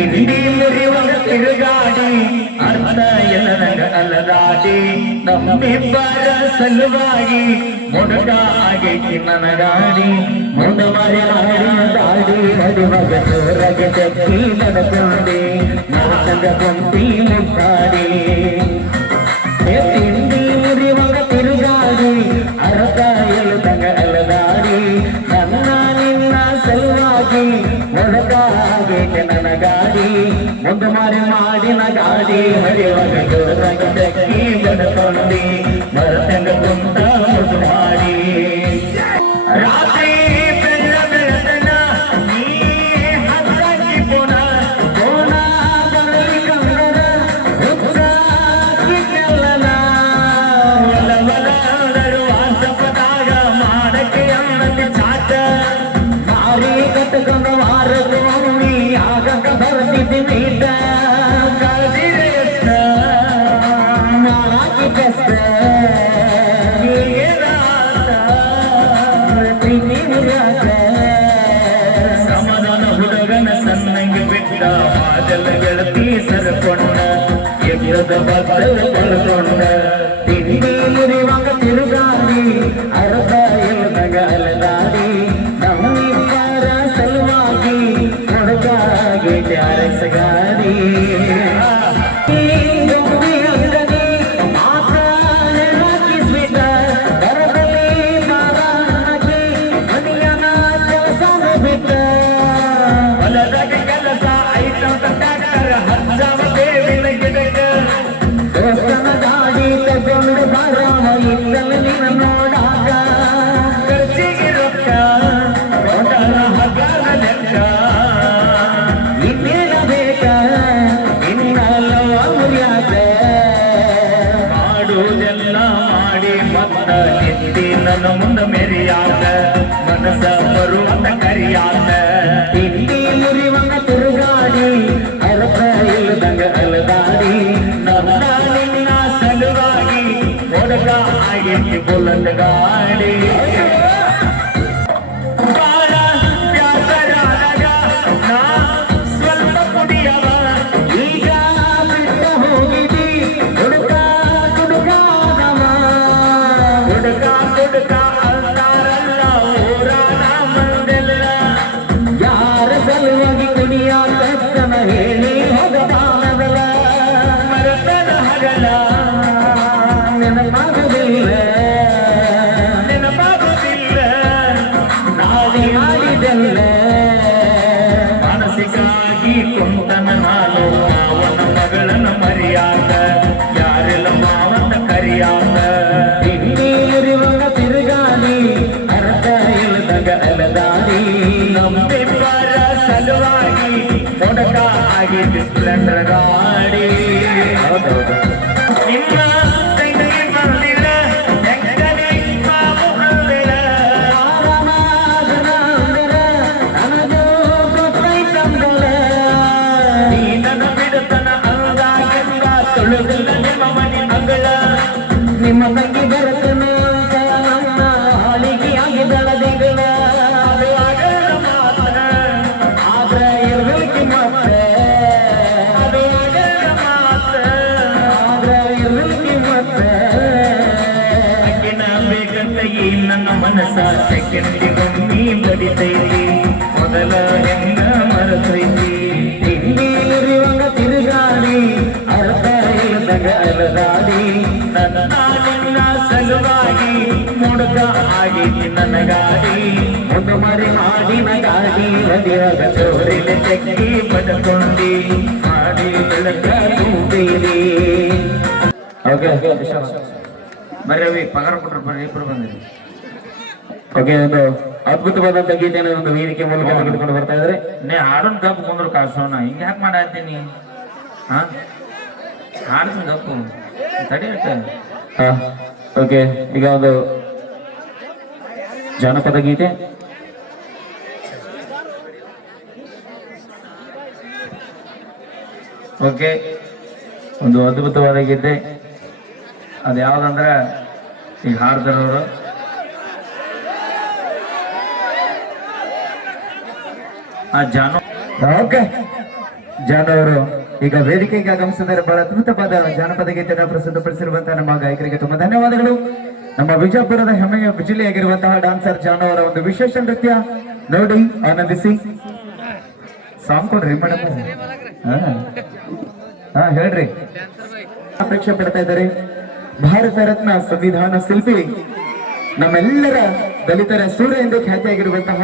ತಿಂಡಿ ಮುರಿಯುವಾಗ ತಿರುಗಾಡಿ ಅರ್ಥ ಎಲ್ಲ ನಂಗ ಅಲದಾಡಿ ನಮ್ಮಿಬ್ಬರ ಸಲುವಾಗಿ ಮುಡುಗ ಆಗೈತಿ ನನಗಾಡಿ ಮುಂದ ಮರಿ ದಾಡಿ ಹರಿವಾಗ ಜೋರಾಗಿ ಚಕ್ಕಿ ನಡ್ಕೊಂಡಿ ನರಸಂಗ ಕೊಂತಿ ಮುದ್ದಾಡಿ ತಿಂಡಿ ಮುರಿಯುವಾಗ ತಿರುಗಾಡಿ ಅರ್ಥ ಎಲ್ಲ ನಂಗ ಅಲದಾಡಿ ನನ್ನ ನಿನ್ನ ಸಲುವಾಗಿ ಮುಡುಗ ಆಗೈತಿ ನನಗಾಡಿ ಮುಂದ ಮಾರಿ ಮಾಡಿನ ಗಾಡಿ ಹರಿಯುವಾಗ ಜೋರಾಗಿ ಚಕ್ಕಿ ನಡ್ಕೊಂಡಿ ನರಸಂಗ ಕುಂತ ಮುದ್ದು ಮಾಡಿ ರಾತ್ರಿ ಬೆಳ್ಳ ಬೆಳತನ ನೀ ಹತ್ತಾಗಿ ಪೋನ ಬರಲಿ ಕಂಗನ ಹುಚ್ಚಾಗಿ ಕೆಲ್ಲನ ಒಲವಲಾದರು ವಾಸಪದಾಗ ಮಾಡಕ್ಕೆ ಅನ್ನಕ್ಕೆ ಚಾಟ ಮಾರಿ ಕಟ್ಟಕೊಂಡು ಮಾರಗೋಮಿ ಆಗಕ ಬರ್ತಿದ್ದಿ ಮೀಟ ಕಾಳಜಿರೆ ಎಷ್ಟ ನಾಗಿ ಕಷ್ಟ ಸಮಾಧಾನ ಹುಡುಗನ ಸನ್ನಂಗೆ ಬಿಟ್ಟ ಮಾದಲ ಗೆಳತಿ ಸರಕೊಂಡ ಎದ್ದದ ಬದಲ ಕಳ್ಕೊಂಡ ತಿಂಡಿ ಮುರಿವಾಗ ತಿರುಗಾಡಿ ಅರ್ಧ ಇಲ್ಲದಾಗ ಅಲದಾಡಿ ನಮ್ಮಿಬ್ಬರ ಸಲುವಾಗಿ ಹುಡುಗಾಗಿ ಜಾರಸಗಾಡಿ ನನ್ನ ಮುಂದ ಮೆರಿಯಾದ ಮನಸ ಬರುವಂತ ಕರಿಯಾದ ತಿಂಡಿ ಮುರಿವಂಗ ತಿರುಗಾಡಿ ಅರ್ಥ ಇಲ್ಲದಂಗ ಅಲದಾಡಿ ನನ್ನ ನಿನ್ನ ಸಲುವಾಗಿ ಹೊರಗ ಆಗೈತಿ ಬುಲಂದ ಗಾಡಿ ಬಾಳ ಬ್ಯಾಸರಾದಾಗ ನಾ ಸ್ವಲ್ಪ ಕುಡಿಯವ ಈಗ ಬಿಟ್ಟ ಹೋಗಿದಿ ಹುಡುಕ ಹುಡುಕಾದವ ಹುಡುಕ ಹುಡುಕ ಅಂತಾರಲ್ಲ ಊರಾನ ಮಂದೆಲ್ಲ ಯಾರ ಸಲುವಾಗಿ ಕುಡಿಯಾತನ ಹೇಳಿ ಹೋಗಬಾನದಲ್ಲ ಮರತನ ಹಗಲ ನೆನಪಾಗುವುದಿಲ್ಲ ನೆನಪಾಗುವುದಿಲ್ಲ ನಾಡಿ ಮಾಡಿದಲ್ಲ ಮಾನಸಿಕವಾಗಿ ಕುಂತನ ನಾನು ಮಾವನ ಮಗಳನ್ನ ಮರಿಯಾದ ಯಾರೆಲ್ಲ ಮಾವನ ಕರಿಯಾದ ತಿಂಡಿ ಮುರಿವಂಗ ತಿರುಗಾಡಿ ಅರ್ಥ ಇಲ್ಲದಾಗ ಅಲದಾಡಿ ನಮ್ಮಿಬ್ಬರ ಸಲುವಾಗಿ ಮೊಡಕ ಆಗಿದ್ದು ಸ್ಪ್ಲೆಂಡರ್ ಗಾಡಿ ನಿಮ್ಮ ತಂಗಿ ಬಂದಿರ ಹೆಂಗನೆ ಮಾವು ಅಂದಿರ ಆರಾಮಾಗನ ಅಂದಿರ ನನಗೂ ಗೊತ್ತೈತಂದರ ನೀ ನನ್ನ ಬಿಡುತ್ತನ ಅಂದಾಗಿಂದ ತುಳುದಿಲ್ಲ ನಿಮ್ಮ ಮನೆ ಮಗಳ ನಿಮ್ಮ ತಂಗಿ ಬರುತ್ತನ ಅಂತ ನನ್ನ ಹಾಳಿಗೆ ಆಗಿದ್ದಳ ದಿಗಳ ಅದು ಆಗಲ್ಲ ಮಾತ್ರ ಆದ್ರೆ ಇರ್ಲಿಕ್ಕೆ ಮತ್ತೆ ಅದು ಆಗಲ್ಲ ಮಾತ್ರ ಆದ್ರೆ ಇರ್ಲಿಕ್ಕೆ ಮತ್ತೆ ಅಕ್ಕಿನ ಬೇಕಂತ ಈ ನನ್ನ ಮನಸ್ಸ ಸೆಕೆಂಡಿಗೊಮ್ಮಿ ಬಡಿತೈತಿ ಮೊದಲ ಹೆಂಗ ಮರೆತೈತಿ ತಿಂಡಿ ಮುರಿಯುವಾಗ ತಿರುಗಾಡಿ ಅರ್ಥ ಇಲ್ಲದಾಗ ಅಲದಾಡಿ ನನ್ನ ನಿನ್ನ ಸಲುವಾಗಿ ಮುಡುಗ ಆಗೈತಿ ನನಗಾಡಿ ಮುದು ಮರಿ ಮಾಡಿನ ಗಾಡಿ ಹದಿಯಾಗ ಚೋರಿನ ಚಕ್ಕಿ ಪಡ್ಕೊಂಡಿ ಮಾಡಿ ಬೆಳಕ ತುಂಬೀರಿ ಓಕೆ ಬರ್ರಿ ಪಗಾರ ಕೊಟ್ಟರು ಇಬ್ಬರು ಬಂದಿರಿ ಓಕೆ ಒಂದು ಅದ್ಭುತವಾದಂತ ಗೀತೆಯನ್ನು ಒಂದು ವೇದಿಕೆ ಮೂಲಕ ತೆಗೆದುಕೊಂಡು ಬರ್ತಾ ಇದ್ರೆ ನೀ ಹಾಡೋನ್ ಗಪ್ ಕುಂದ್ರು ಕಾಸೋಣ ಹಿಂಗೆ ಯಾಕೆ ಮಾಡಾತೀನಿ ಹಾ ಹಾಡ್ತೀನಿ ಗಪ್ಪು ತಡಿ ಹಾ ಓಕೆ ಈಗ ಒಂದು ಜಾನಪದ ಗೀತೆ ಓಕೆ ಒಂದು ಅದ್ಭುತವಾದ ಗೀತೆ ಅದು ಯಾವ್ದಂದ್ರೆ ಈಗ ಹಾಡ್ತಾರವರು ಆ ಜಾನು ಓಕೆ ಜಾನ್ ಅವರು ಈಗ ವೇದಿಕೆಗೆ ಆಗಮಿಸಿದರೆ ಬಹಳ ಅದ್ಭುತವಾದ ಜಾನಪದ ಗೀತೆಯನ್ನು ಪ್ರಸ್ತುತಪಡಿಸಿರುವಂತಹ ನಮ್ಮ ಗಾಯಕರಿಗೆ ತುಂಬಾ ಧನ್ಯವಾದಗಳು. ನಮ್ಮ ವಿಜಯಪುರದ ಹೆಮ್ಮೆಯ ಬಿಜಿಲಿಯಾಗಿರುವಂತಹ ಡಾನ್ಸರ್ ಜಾನ್ ಅವರ ಒಂದು ವಿಶೇಷ ನೃತ್ಯ ನೋಡಿ ಆನಂದಿಸಿ. ಸಾಂಗ್ ಕೊಡ್ರಿ ಮೇಡಮ್. ಹೇಳ್ರಿ. ಅಪೇಕ್ಷೆ ಪಡ್ತಾ ಇದ್ದಾರೆ ಭಾರತ ರತ್ನ ಸಂವಿಧಾನ ಶಿಲ್ಪಿ, ನಮ್ಮೆಲ್ಲರ ದಲಿತರ ಸೂರ್ಯ ಎಂದು ಖ್ಯಾತಿಯಾಗಿರುವಂತಹ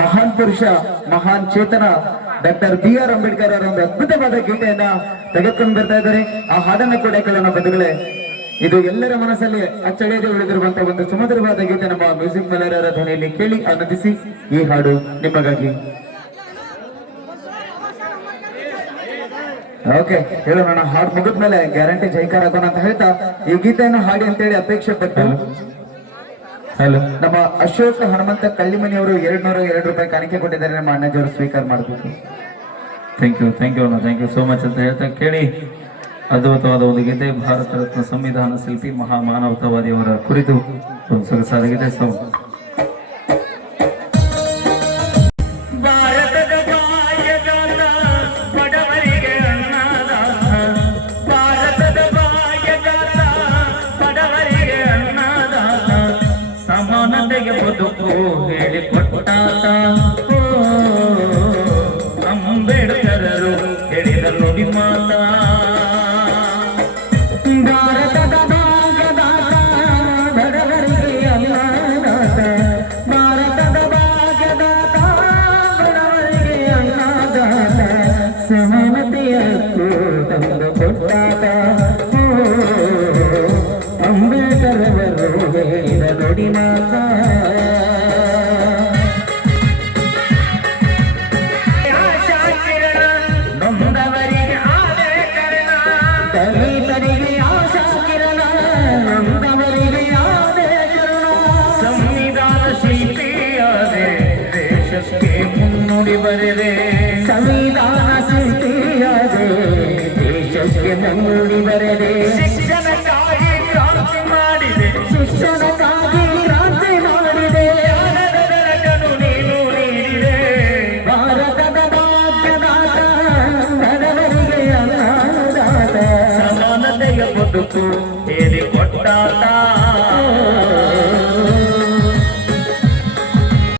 ಮಹಾನ್ ಪುರುಷ, ಮಹಾನ್ ಚೇತನ ಡಾಕ್ಟರ್ BR ಅಂಬೇಡ್ಕರ್ ಅವರ ಒಂದು ಅದ್ಭುತವಾದ ಗೀತೆಯನ್ನ ತೆಗೆದುಕೊಂಡು ಬರ್ತಾ ಇದ್ದಾರೆ. ಆ ಹಾಡನ್ನ ಕೂಡ ಕೇಳೋಣ ಬಂಧುಗಳೇ. ಇದು ಎಲ್ಲರ ಮನಸ್ಸಲ್ಲಿ ಅಚ್ಚಳಿಯದೆ ಉಳಿದಿರುವಂತಹ ಒಂದು ಸುಮಧುರವಾದ ಗೀತೆ. ನಮ್ಮ ಮ್ಯೂಸಿಕ್ ಮಲರರ ಧ್ವನಿಯಲ್ಲಿ ಕೇಳಿ ಆನಂದಿಸಿ. ಈ ಹಾಡು ನಿಮಗಾಗಿ. ಓಕೆ, ಹೇಳೋಣ. ಹಾಡು ಮುಗಿದ್ಮೇಲೆ ಗ್ಯಾರಂಟಿ ಜೈಕಾರ ಆಗೋಣ ಅಂತ ಹೇಳ್ತಾ ಈ ಗೀತೆಯನ್ನು ಹಾಡಿ ಅಂತೇಳಿ ಅಪೇಕ್ಷೆ ಪಟ್ಟು ನಮ್ಮ ಅಶೋಕ್ ಹನುಮಂತ ಕಳ್ಳಿಮನಿ ಅವರು 202 ರೂಪಾಯಿ ಕಾಣಿಕೆ ಕೊಟ್ಟಿದ್ದಾರೆ. ನಮ್ಮ ಅಣ್ಣಜಿಯವರು ಸ್ವೀಕಾರ ಮಾಡಬೇಕು. ಥ್ಯಾಂಕ್ ಯು ಸೋ ಮಚ್ ಅಂತ ಹೇಳ್ತಾ ಕೇಳಿ ಅದ್ಭುತವಾದ ಒಂದು ಗೀತೆ. ಭಾರತ ರತ್ನ ಸಂವಿಧಾನ ಶಿಲ್ಪಿ ಮಹಾಮಾನವತಾವಾದಿಯವರ ಕುರಿತು ಒಂದು ಸೊಗಸಾದ ಗೀತೆ. ಹೇಳಿಕೊಟ್ಟಾತ ಅಂಬೇಡ್ಕರರು ಹೇಳಿದ ನುಡಿ ಮಾತ. ಭಾರತದ ಭಾಗ್ಯದಾತ ಬಡವರಿಗೆ ಅನ್ನದಾತ, ಭಾರತದ ಭಾಗ್ಯದಾತ ಬಡವರಿಗೆ ಅನ್ನದಾತ, ಸಮಾನತೆಯ ತಂದು ಕೊಟ್ಟಾತ ಅಂಬೇಡ್ಕರವರು ಹೇಳಿದ ನುಡಿ ಮಾತ. ಮುನ್ನುಡಿ ಬರೆದೆ ಸಂವಿಧಾನ ಶಿಲ್ಪಿಯಾದೆ, ದೇಶಕ್ಕೆ ಮುನ್ನುಡಿ ಬರೆದೆ. ಶಿಕ್ಷಣಕ್ಕಾಗಿ ಕ್ರಾಂತಿ ಮಾಡಿದೆ, ಶಿಕ್ಷಣಕ್ಕಾಗಿ ಕ್ರಾಂತಿ ಮಾಡಿದೆ. ಭಾರತದ ನೀನು ನೀಡಿದೆ, ಭಾರತದ ಭಾಗ್ಯದಾತ ಬಡವರಿಗೆ ಅನ್ನದಾತ, ಸಮಾನತೆಯ ಬದುಕು ಹೇಳಿಕೊಟ್ಟಾತ